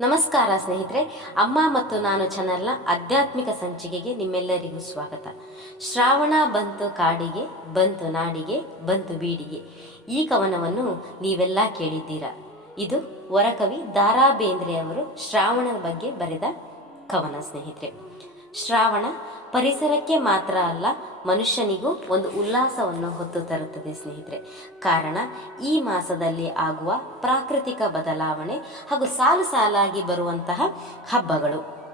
ನಮಸ್ಕಾರ ಸ್ನೇಹಿತರೆ, ಅಮ್ಮ ಮತ್ತು ನಾನು ಚಾನಲ್ನ ಆಧ್ಯಾತ್ಮಿಕ ಸಂಚಿಕೆಗೆ ನಿಮ್ಮೆಲ್ಲರಿಗೂ ಸ್ವಾಗತ. ಶ್ರಾವಣ ಬಂತು ಕಾಡಿಗೆ, ಬಂತು ನಾಡಿಗೆ, ಬಂತು ಬೀಡಿಗೆ. ಈ ಕವನವನ್ನು ನೀವೆಲ್ಲ ಕೇಳಿದ್ದೀರಾ? ಇದು ವರಕವಿ ದಾರಾ ಬೇಂದ್ರೆ ಅವರು ಶ್ರಾವಣ ಬಗ್ಗೆ ಬರೆದ ಕವನ ಸ್ನೇಹಿತರೆ. ಶ್ರಾವಣ ಪರಿಸರಕ್ಕೆ ಮಾತ್ರ ಅಲ್ಲ ಮನುಷ್ಯನಿಗೂ ಒಂದು ಉಲ್ಲಾಸವನ್ನು ಹೊತ್ತು ತರುತ್ತದೆ, ಸ್ನೇಹಿತರೆ. ಕಾರಣ, ಈ ಮಾಸದಲ್ಲಿ ಆಗುವ ಪ್ರಾಕೃತಿಕ ಬದಲಾವಣೆ ಹಾಗೂ ಸಾಲು ಸಾಲಾಗಿ ಬರುವಂತಹ ಹಬ್ಬಗಳು.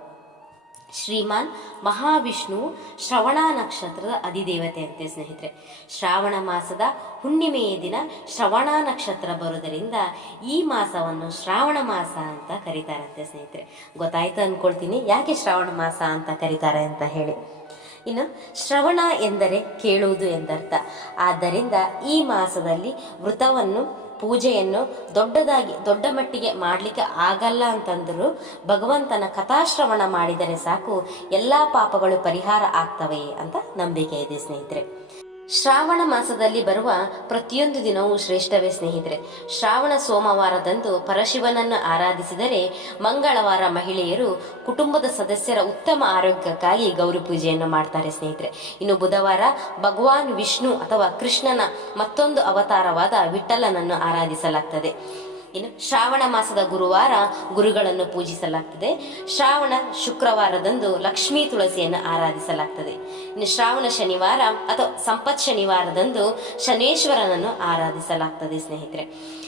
ಶ್ರೀಮಾನ್ ಮಹಾವಿಷ್ಣು ಶ್ರವಣ ನಕ್ಷತ್ರದ ಅಧಿದೇವತೆಯಂತೆ ಸ್ನೇಹಿತರೆ. ಶ್ರಾವಣ ಮಾಸದ ಹುಣ್ಣಿಮೆಯ ದಿನ ಶ್ರವಣ ನಕ್ಷತ್ರ ಬರುವುದರಿಂದ ಈ ಮಾಸವನ್ನು ಶ್ರಾವಣ ಮಾಸ ಅಂತ ಕರೀತಾರಂತೆ, ಸ್ನೇಹಿತರೆ. ಗೊತ್ತಾಯ್ತು ಅನ್ಕೊಳ್ತೀನಿ, ಯಾಕೆ ಶ್ರಾವಣ ಮಾಸ ಅಂತ ಕರೀತಾರೆ ಅಂತ ಹೇಳಿ. ಇನ್ನು ಶ್ರವಣ ಎಂದರೆ ಕೇಳುವುದು ಎಂದರ್ಥ. ಆದ್ದರಿಂದ ಈ ಮಾಸದಲ್ಲಿ ವೃತವನ್ನು ಪೂಜೆಯನ್ನು ದೊಡ್ಡದಾಗಿ, ದೊಡ್ಡ ಮಟ್ಟಿಗೆ ಮಾಡಲಿಕ್ಕೆ ಆಗಲ್ಲ ಅಂತಂದರೂ ಭಗವಂತನ ಕಥಾಶ್ರವಣ ಮಾಡಿದರೆ ಸಾಕು, ಎಲ್ಲ ಪಾಪಗಳು ಪರಿಹಾರ ಆಗ್ತವೆ ಅಂತ ನಂಬಿಕೆ ಇದೆ ಸ್ನೇಹಿತರೆ. ಶ್ರಾವಣ ಮಾಸದಲ್ಲಿ ಬರುವ ಪ್ರತಿಯೊಂದು ದಿನವೂ ಶ್ರೇಷ್ಠವೇ ಸ್ನೇಹಿತರೆ. ಶ್ರಾವಣ ಸೋಮವಾರದಂದು ಪರಶಿವನನ್ನು ಆರಾಧಿಸಿದರೆ ಮಂಗಳವಾರ ಮಹಿಳೆಯರು ಕುಟುಂಬದ ಸದಸ್ಯರ ಉತ್ತಮ ಆರೋಗ್ಯಕ್ಕಾಗಿ ಗೌರಿ ಪೂಜೆಯನ್ನು ಮಾಡ್ತಾರೆ ಸ್ನೇಹಿತರೆ. ಇನ್ನು ಬುಧವಾರ ಭಗವಾನ್ ವಿಷ್ಣು ಅಥವಾ ಕೃಷ್ಣನ ಮತ್ತೊಂದು ಅವತಾರವಾದ ವಿಠಲನನ್ನು ಆರಾಧಿಸಲಾಗ್ತದೆ. ಇನ್ನು ಶ್ರಾವಣ ಮಾಸದ ಗುರುವಾರ ಗುರುಗಳನ್ನು ಪೂಜಿಸಲಾಗ್ತದೆ. ಶ್ರಾವಣ ಶುಕ್ರವಾರದಂದು ಲಕ್ಷ್ಮೀ ತುಳಸಿಯನ್ನು ಆರಾಧಿಸಲಾಗ್ತದೆ. ಇನ್ನು ಶ್ರಾವಣ ಶನಿವಾರ ಅಥವಾ ಸಂಪತ್ ಶನಿವಾರದಂದು ಶನೇಶ್ವರನನ್ನು ಆರಾಧಿಸಲಾಗ್ತದೆ ಸ್ನೇಹಿತರೆ.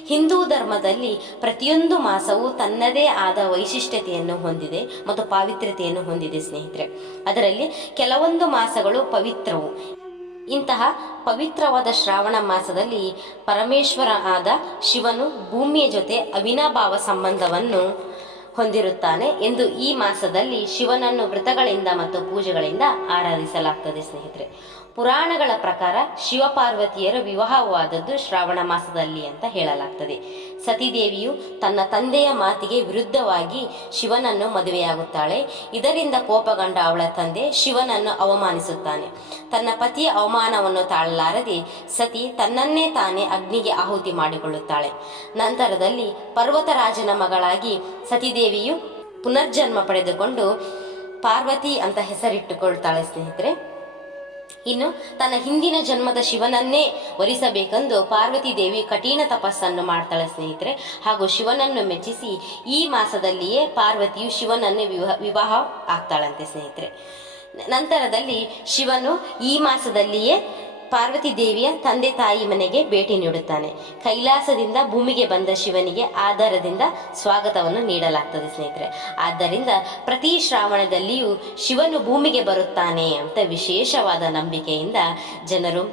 ಹಿಂದೂ ಧರ್ಮದಲ್ಲಿ ಪ್ರತಿಯೊಂದು ಮಾಸವು ತನ್ನದೇ ಆದ ವೈಶಿಷ್ಟ್ಯತೆಯನ್ನು ಹೊಂದಿದೆ ಮತ್ತು ಪಾವಿತ್ರ್ಯತೆಯನ್ನು ಹೊಂದಿದೆ ಸ್ನೇಹಿತರೆ. ಅದರಲ್ಲಿ ಕೆಲವೊಂದು ಮಾಸಗಳು ಪವಿತ್ರವು. ಇಂತಹ ಪವಿತ್ರವಾದ ಶ್ರಾವಣ ಮಾಸದಲ್ಲಿ ಪರಮೇಶ್ವರ ಆದ ಶಿವನು ಭೂಮಿಯ ಜೊತೆ ಅವಿನಾಭಾವ ಸಂಬಂಧವನ್ನು ಹೊಂದಿರುತ್ತಾನೆ ಎಂದು ಈ ಮಾಸದಲ್ಲಿ ಶಿವನನ್ನು ವ್ರತಗಳಿಂದ ಮತ್ತು ಪೂಜೆಗಳಿಂದ ಆರಾಧಿಸಲಾಗ್ತದೆ ಸ್ನೇಹಿತರೆ. ಪುರಾಣಗಳ ಪ್ರಕಾರ ಶಿವಪಾರ್ವತಿಯರ ವಿವಾಹವಾದದ್ದು ಶ್ರಾವಣ ಮಾಸದಲ್ಲಿ ಅಂತ ಹೇಳಲಾಗ್ತದೆ. ಸತಿದೇವಿಯು ತನ್ನ ತಂದೆಯ ಮಾತಿಗೆ ವಿರುದ್ಧವಾಗಿ ಶಿವನನ್ನು ಮದುವೆಯಾಗುತ್ತಾಳೆ. ಇದರಿಂದ ಕೋಪಗೊಂಡ ಅವಳ ತಂದೆ ಶಿವನನ್ನು ಅವಮಾನಿಸುತ್ತಾನೆ. ತನ್ನ ಪತಿಯ ಅವಮಾನವನ್ನು ತಾಳಲಾರದೆ ಸತಿ ತನ್ನನ್ನೇ ತಾನೇ ಅಗ್ನಿಗೆ ಆಹುತಿ ಮಾಡಿಕೊಳ್ಳುತ್ತಾಳೆ. ನಂತರದಲ್ಲಿ ಪರ್ವತರಾಜನ ಮಗಳಾಗಿ ಸತಿದೇವಿಯು ಪುನರ್ಜನ್ಮ ಪಡೆದುಕೊಂಡು ಪಾರ್ವತಿ ಅಂತ ಹೆಸರಿಟ್ಟುಕೊಳ್ತಾಳೆ ಸ್ನೇಹಿತರೆ. ಇನ್ನು ತನ್ನ ಹಿಂದಿನ ಜನ್ಮದ ಶಿವನನ್ನೇ ವರಿಸಬೇಕೆಂದು ಪಾರ್ವತಿ ದೇವಿ ಕಠಿಣ ತಪಸ್ಸನ್ನು ಮಾಡ್ತಾಳೆ ಸ್ನೇಹಿತರೆ. ಹಾಗೂ ಶಿವನನ್ನು ಮೆಚ್ಚಿಸಿ ಈ ಮಾಸದಲ್ಲಿಯೇ ಪಾರ್ವತಿಯು ಶಿವನನ್ನೇ ವಿವಾಹ ವಿವಾಹ ಆಗ್ತಾಳಂತೆ ಸ್ನೇಹಿತರೆ. ನಂತರದಲ್ಲಿ ಶಿವನು ಈ ಮಾಸದಲ್ಲಿಯೇ ಪಾರ್ವತಿ ದೇವಿಯ ತಂದೆ ತಾಯಿ ಮನೆಗೆ ಭೇಟಿ ನೀಡುತ್ತಾನೆ. ಕೈಲಾಸದಿಂದ ಭೂಮಿಗೆ ಬಂದ ಶಿವನಿಗೆ ಆಧಾರದಿಂದ ಸ್ವಾಗತವನ್ನು ನೀಡಲಾಗ್ತದೆ ಸ್ನೇಹಿತರೆ. ಆದ್ದರಿಂದ ಪ್ರತಿ ಶ್ರಾವಣದಲ್ಲಿಯೂ ಶಿವನು ಭೂಮಿಗೆ ಬರುತ್ತಾನೆ ಅಂತ ವಿಶೇಷವಾದ ನಂಬಿಕೆಯಿಂದ ಜನರು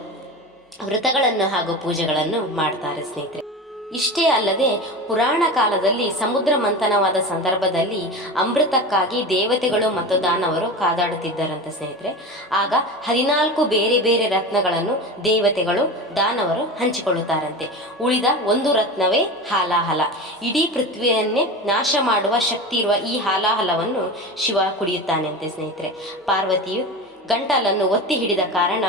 ವ್ರತಗಳನ್ನು ಹಾಗೂ ಪೂಜೆಗಳನ್ನು ಮಾಡ್ತಾರೆ ಸ್ನೇಹಿತರೆ. ಇಷ್ಟೇ ಅಲ್ಲದೆ ಪುರಾಣ ಕಾಲದಲ್ಲಿ ಸಮುದ್ರ ಮಂಥನವಾದ ಸಂದರ್ಭದಲ್ಲಿ ಅಮೃತಕ್ಕಾಗಿ ದೇವತೆಗಳು ಮತ್ತು ದಾನವರು ಕಾದಾಡುತ್ತಿದ್ದರಂತ ಸ್ನೇಹಿತರೆ. ಆಗ ಹದಿನಾಲ್ಕು ಬೇರೆ ಬೇರೆ ರತ್ನಗಳನ್ನು ದೇವತೆಗಳು, ದಾನವರು ಹಂಚಿಕೊಳ್ಳುತ್ತಾರಂತೆ. ಉಳಿದ ಒಂದು ರತ್ನವೇ ಹಾಲಾಹಲ. ಇಡೀ ಪೃಥ್ವಿಯನ್ನೇ ನಾಶ ಮಾಡುವ ಶಕ್ತಿ ಇರುವ ಈ ಹಾಲಾಹಲವನ್ನು ಶಿವ ಕುಡಿಯುತ್ತಾನೆ ಅಂತೆ ಸ್ನೇಹಿತರೆ. ಪಾರ್ವತಿಯು ಗಂಟಲನ್ನು ಒತ್ತಿ ಹಿಡಿದ ಕಾರಣ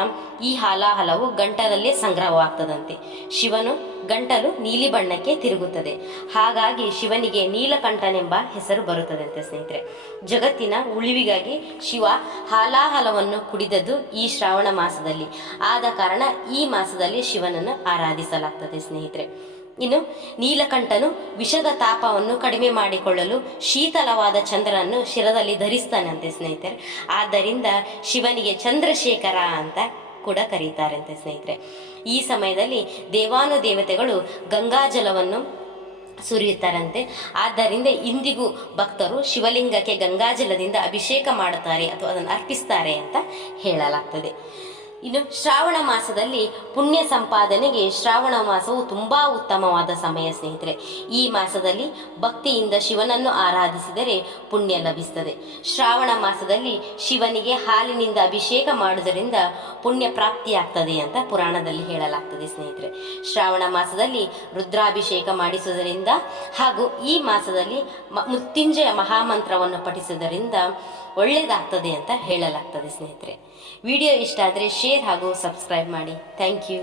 ಈ ಹಾಲಾಹಲವು ಗಂಟಲಲ್ಲೇ ಸಂಗ್ರಹವಾಗ್ತದಂತೆ. ಶಿವನು ಗಂಟಲು ನೀಲಿ ಬಣ್ಣಕ್ಕೆ ತಿರುಗುತ್ತದೆ. ಹಾಗಾಗಿ ಶಿವನಿಗೆ ನೀಲಕಂಠನೆಂಬ ಹೆಸರು ಬರುತ್ತದಂತೆ ಸ್ನೇಹಿತರೆ. ಜಗತ್ತಿನ ಉಳಿವಿಗಾಗಿ ಶಿವ ಹಾಲಾಹಲವನ್ನು ಕುಡಿದದ್ದು ಈ ಶ್ರಾವಣ ಮಾಸದಲ್ಲಿ. ಆದ ಕಾರಣ ಈ ಮಾಸದಲ್ಲಿ ಶಿವನನ್ನು ಆರಾಧಿಸಲಾಗ್ತದೆ ಸ್ನೇಹಿತರೆ. ಇನ್ನು ನೀಲಕಂಠನು ವಿಷದ ತಾಪವನ್ನು ಕಡಿಮೆ ಮಾಡಿಕೊಳ್ಳಲು ಶೀತಲವಾದ ಚಂದ್ರನನ್ನು ಶಿರದಲ್ಲಿ ಧರಿಸ್ತಾನಂತೆ ಸ್ನೇಹಿತರೆ. ಆದ್ದರಿಂದ ಶಿವನಿಗೆ ಚಂದ್ರಶೇಖರ ಅಂತ ಕೂಡ ಕರೀತಾರಂತೆ ಸ್ನೇಹಿತರೆ. ಈ ಸಮಯದಲ್ಲಿ ದೇವಾನುದೇವತೆಗಳು ಗಂಗಾಜಲವನ್ನು ಸುರಿಯುತ್ತಾರಂತೆ. ಆದ್ದರಿಂದ ಇಂದಿಗೂ ಭಕ್ತರು ಶಿವಲಿಂಗಕ್ಕೆ ಗಂಗಾಜಲದಿಂದ ಅಭಿಷೇಕ ಮಾಡುತ್ತಾರೆ ಅಥವಾ ಅದನ್ನು ಅರ್ಪಿಸ್ತಾರೆ ಅಂತ ಹೇಳಲಾಗ್ತದೆ. ಇನ್ನು ಶ್ರಾವಣ ಮಾಸದಲ್ಲಿ ಪುಣ್ಯ ಸಂಪಾದನೆಗೆ ಶ್ರಾವಣ ಮಾಸವು ತುಂಬಾ ಉತ್ತಮವಾದ ಸಮಯ, ಸ್ನೇಹಿತರೆ. ಈ ಮಾಸದಲ್ಲಿ ಭಕ್ತಿಯಿಂದ ಶಿವನನ್ನು ಆರಾಧಿಸಿದರೆ ಪುಣ್ಯ ಲಭಿಸುತ್ತದೆ. ಶ್ರಾವಣ ಮಾಸದಲ್ಲಿ ಶಿವನಿಗೆ ಹಾಲಿನಿಂದ ಅಭಿಷೇಕ ಮಾಡುವುದರಿಂದ ಪುಣ್ಯ ಪ್ರಾಪ್ತಿಯಾಗ್ತದೆ ಅಂತ ಪುರಾಣದಲ್ಲಿ ಹೇಳಲಾಗ್ತದೆ, ಸ್ನೇಹಿತರೆ. ಶ್ರಾವಣ ಮಾಸದಲ್ಲಿ ರುದ್ರಾಭಿಷೇಕ ಮಾಡಿಸುವುದರಿಂದ ಹಾಗೂ ಈ ಮಾಸದಲ್ಲಿ ಮೃತ್ಯುಂಜಯ ಮಹಾಮಂತ್ರವನ್ನು ಪಠಿಸುವುದರಿಂದ ಒಳ್ಳೆಯದಾಗ್ತದೆ ಅಂತ ಹೇಳಲಾಗ್ತದೆ, ಸ್ನೇಹಿತರೆ. ವಿಡಿಯೋ ಇಷ್ಟ ಆದರೆ ಶೇರ್ ಹಾಗೂ ಸಬ್ಸ್ಕ್ರೈಬ್ ಮಾಡಿ. Thank you.